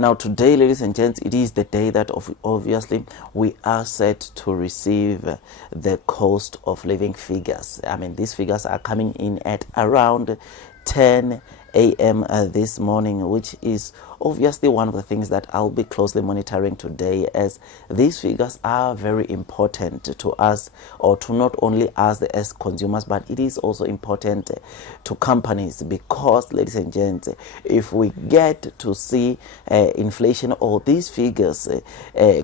Now today, ladies and gents, it is the day that obviously we are set to receive the cost of living figures. I mean, these figures are coming in at around 10 a.m. This morning, which is obviously one of the things that I'll be closely monitoring today, as these figures are very important to us, or to not only us as consumers, but it is also important to companies, because, ladies and gents, if we get to see inflation or these figures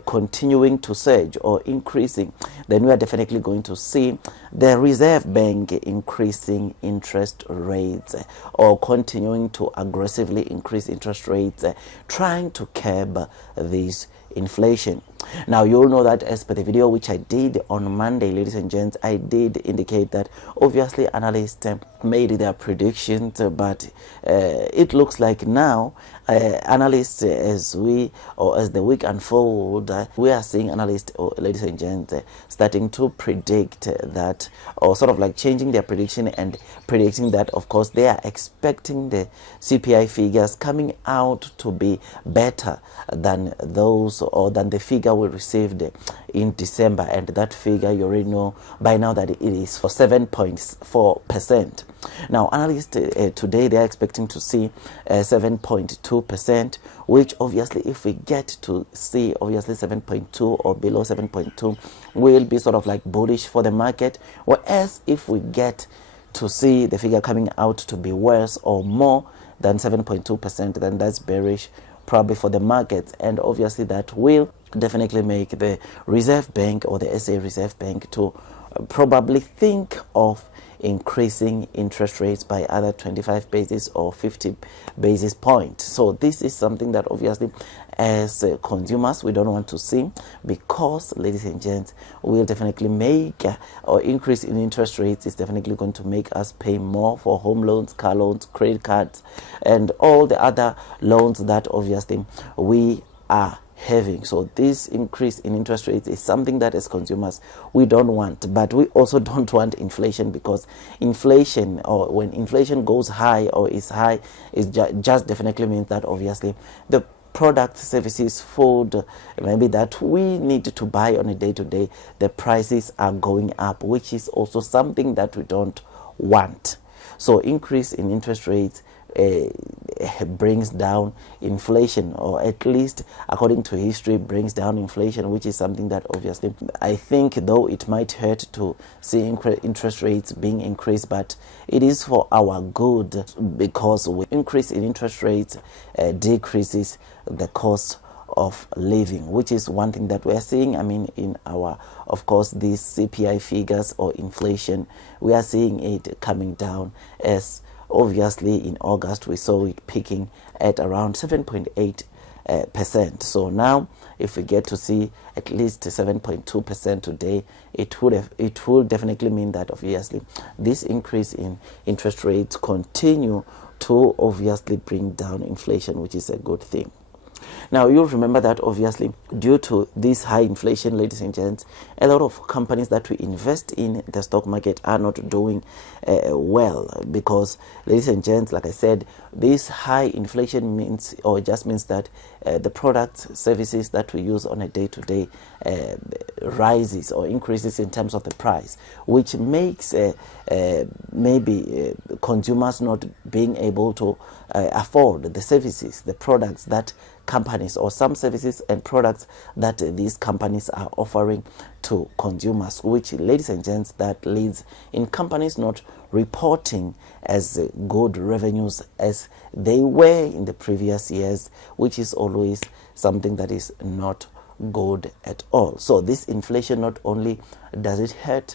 continuing to surge or increasing, then we are definitely going to see the Reserve Bank increasing interest rates, or continuing to aggressively increase interest rates, trying to curb this inflation. Now, you'll know that as per the video which I did on Monday, ladies and gents, I did indicate that obviously analysts made their predictions, but it looks like now analysts, as the week unfolds, we are seeing analysts, ladies and gents, starting to predict that, or sort of like changing their prediction and predicting that, of course, they are expecting the CPI figures coming out to be better than those, or than the figure we received in December. And that figure, you already know by now that it is for 7.4%. Now, analysts today, they are expecting to see 7.2%, which obviously, if we get to see obviously 7.2 or below 7.2, will be sort of like bullish for the market. Whereas if we get to see the figure coming out to be worse or more than 7.2%, then that's bearish probably for the markets, and obviously that will definitely make the Reserve Bank, or the SA Reserve Bank, to probably think of increasing interest rates by either 25 basis or 50 basis points. So this is something that obviously as consumers we don't want to see, because, ladies and gents, will definitely make or increase in interest rates is definitely going to make us pay more for home loans, car loans, credit cards, and all the other loans that obviously we are having. So this increase in interest rates is something that as consumers we don't want, but we also don't want inflation, because inflation, or when inflation goes high or is high, it just definitely means that obviously the products, services, food, maybe that we need to buy on a day-to-day, the prices are going up, which is also something that we don't want. So increase in interest rates brings down inflation, or at least according to history brings down inflation, which is something that obviously I think, though it might hurt to see interest rates being increased, but it is for our good, because with increase in interest rates decreases the cost of living, which is one thing that we're seeing. I mean, in our, of course, these CPI figures or inflation, we are seeing it coming down, as obviously in August we saw it peaking at around 7.8%. So now, if we get to see at least 7.2% today, it will definitely mean that obviously this increase in interest rates continue to obviously bring down inflation, which is a good thing. Now, you'll remember that obviously due to this high inflation, ladies and gents, a lot of companies that we invest in the stock market are not doing well, because, ladies and gents, like I said, this high inflation means, or just means that the products, services that we use on a day-to-day rises or increases in terms of the price, which makes maybe consumers not being able to afford the services, the products that companies, or some services and products that these companies are offering to consumers, which, ladies and gents, that leads in companies not reporting as good revenues as they were in the previous years, which is always something that is not good at all. So this inflation, not only does it hurt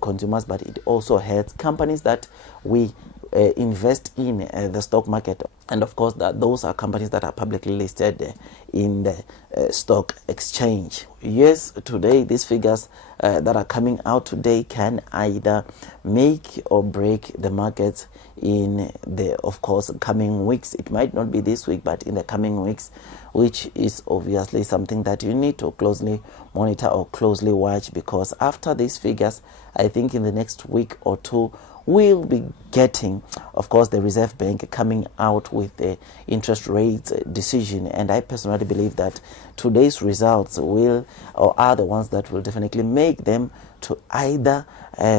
consumers, but it also hurts companies that we invest in the stock market. And of course, that those are companies that are publicly listed in the stock exchange. Yes, today these figures that are coming out today can either make or break the markets in the, of course, coming weeks. It might not be this week, but in the coming weeks, which is obviously something that you need to closely monitor or closely watch, because after these figures, I think in the next week or two, we'll be getting, of course, the Reserve Bank coming out with the interest rates decision. And I personally believe that today's results will, or are the ones that will definitely make them to either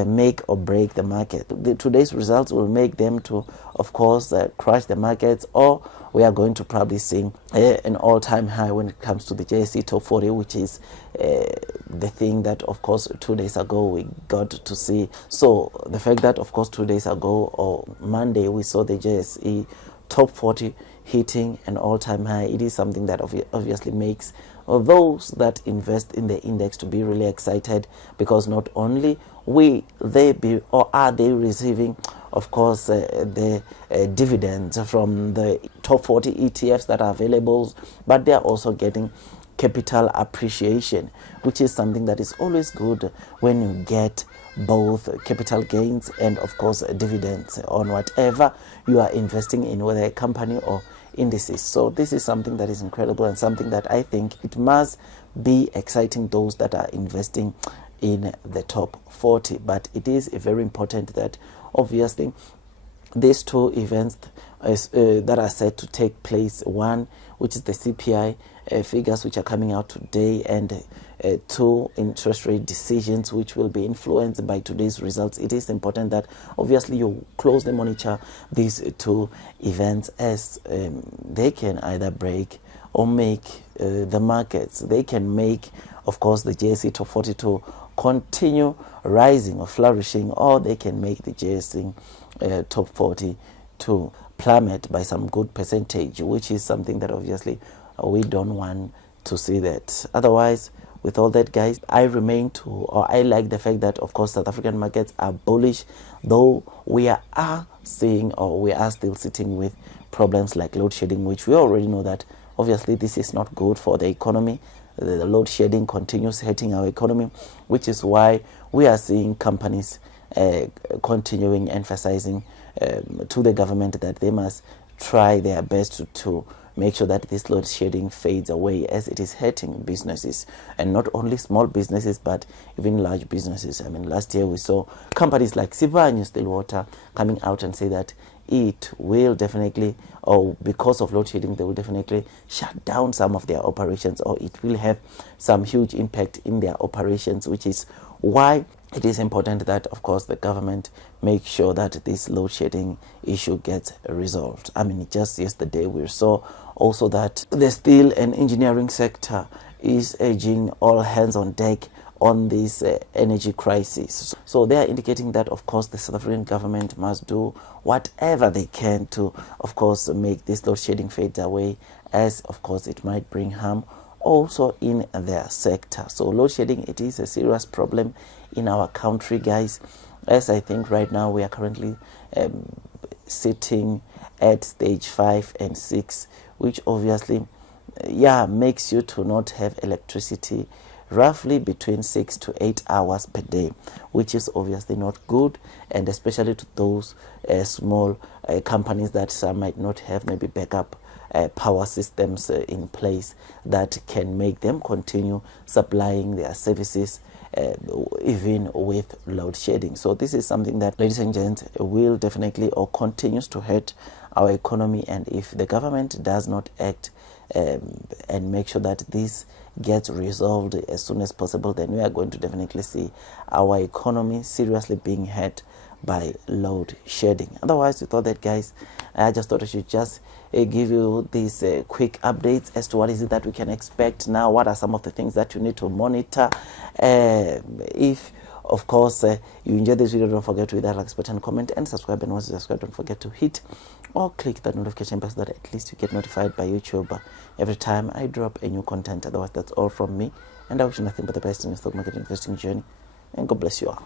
make or break the market. Today's results will make them to, of course, crash the markets, or we are going to probably see an all-time high when it comes to the JSE Top 40, which is the thing that, of course, 2 days ago we got to see. So the fact that, of course, 2 days ago or Monday we saw the JSE Top 40 hitting an all-time high, it is something that obviously makes those that invest in the index to be really excited, because not only will they be, or are they receiving, of course, the dividends from the top 40 ETFs that are available, but they are also getting capital appreciation, which is something that is always good when you get both capital gains and, of course, dividends on whatever you are investing in, whether a company or indices. So this is something that is incredible, and something that I think it must be exciting those that are investing in the top 40. But it is very important that obviously these two events that are set to take place, one which is the CPI figures which are coming out today, and two interest rate decisions which will be influenced by today's results. It is important that obviously you closely monitor these two events, as they can either break or make the markets. They can make, of course, the JSE Top 40 to continue rising or flourishing, or they can make the JSE Top 40 to plummet by some good percentage, which is something that obviously we don't want to see that. Otherwise, with all that, guys, I like the fact that, of course, South African markets are bullish, though we are seeing, or we are still sitting with problems like load shedding, which we already know that obviously this is not good for the economy. The load shedding continues hurting our economy, which is why we are seeing companies continuing emphasizing to the government that they must try their best to make sure that this load shedding fades away, as it is hurting businesses, and not only small businesses but even large businesses. I mean, last year we saw companies like Sibanye Stillwater coming out and say that it will definitely, or because of load shedding, they will definitely shut down some of their operations, or it will have some huge impact in their operations, which is why it is important that, of course, the government make sure that this load shedding issue gets resolved. I mean, just yesterday we saw also that the steel and engineering sector is urging all hands on deck on this energy crisis. So they are indicating that, of course, the South African government must do whatever they can to, of course, make this load shedding fade away, as, of course, it might bring harm also in their sector. So load shedding, it is a serious problem in our country, guys, as I think right now we are currently sitting at stage 5 and 6, which obviously makes you to not have electricity roughly between 6 to 8 hours per day, which is obviously not good, and especially to those small companies that might not have maybe backup power systems in place that can make them continue supplying their services even with load shedding. So this is something that, ladies and gents, will definitely or continues to hurt our economy, and if the government does not act and make sure that this gets resolved as soon as possible, then we are going to definitely see our economy seriously being hurt by load shedding. Otherwise, with all that, guys, I just thought I should just give you these quick updates as to what is it that we can expect now. What are some of the things that you need to monitor? If, of course, you enjoyed this video, don't forget to hit that like button, comment, and subscribe. And once you subscribe, don't forget to hit or click that notification bell so that at least you get notified by YouTube every time I drop a new content. Otherwise, that's all from me, and I wish you nothing but the best in your stock market investing journey, and God bless you all.